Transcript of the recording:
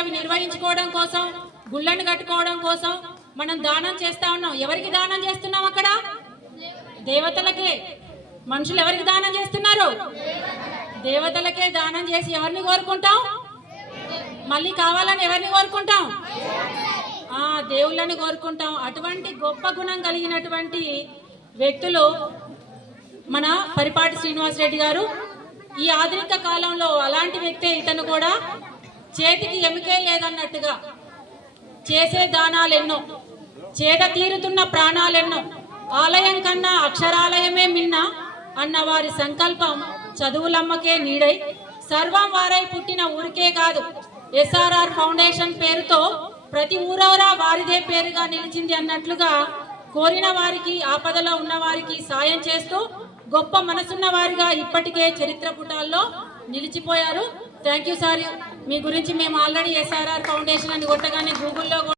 అవి నిర్వహించుకోవడం కోసం, గుళ్ళను కట్టుకోవడం కోసం మనం దానం చేస్తా ఉన్నాం. ఎవరికి దానం చేస్తున్నాం? అక్కడ దేవతలకే. మనుషులు ఎవరికి దానం చేస్తున్నారు? దేవతలకే దానం చేసి ఎవరిని కోరుకుంటాం? మళ్ళీ కావాలని ఎవరిని కోరుకుంటాం? దేవుళ్ళని కోరుకుంటాం. అటువంటి గొప్ప గుణం కలిగినటువంటి వ్యక్తులు మన పరిపాటి శ్రీనివాసరెడ్డి గారు. ఈ ఆధునిక కాలంలో అలాంటి వ్యక్తే ఇతను కూడా. చేతికి ఎముకే లేదన్నట్టుగా చేసే దానాలెన్నో, చేట తీరుతున్న ప్రాణాలెన్నో, ఆలయం కన్నా అక్షరాలయమే మిన్న అన్న వారి సంకల్పం చదువులమ్మకే నీడై సర్వం వారై పుట్టిన ఊరికే కాదు, ఎస్ఆర్ఆర్ ఫౌండేషన్ పేరుతో ప్రతి ఊరవరా వారిదే పేరుగా నిలిచింది అన్నట్లుగా కోరిన వారికి, ఆపదలో ఉన్న వారికి సాయం చేస్తూ గొప్ప మనసున్న వారిగా ఇప్పటికే చరిత్ర పుటాల్లో నిలిచిపోయారు. Thank you sir. మీ గురించి మేము ఆల్రెడీ ఎస్ఆర్ఆర్ ఫౌండేషన్ అని కొట్టగానే గూగుల్లో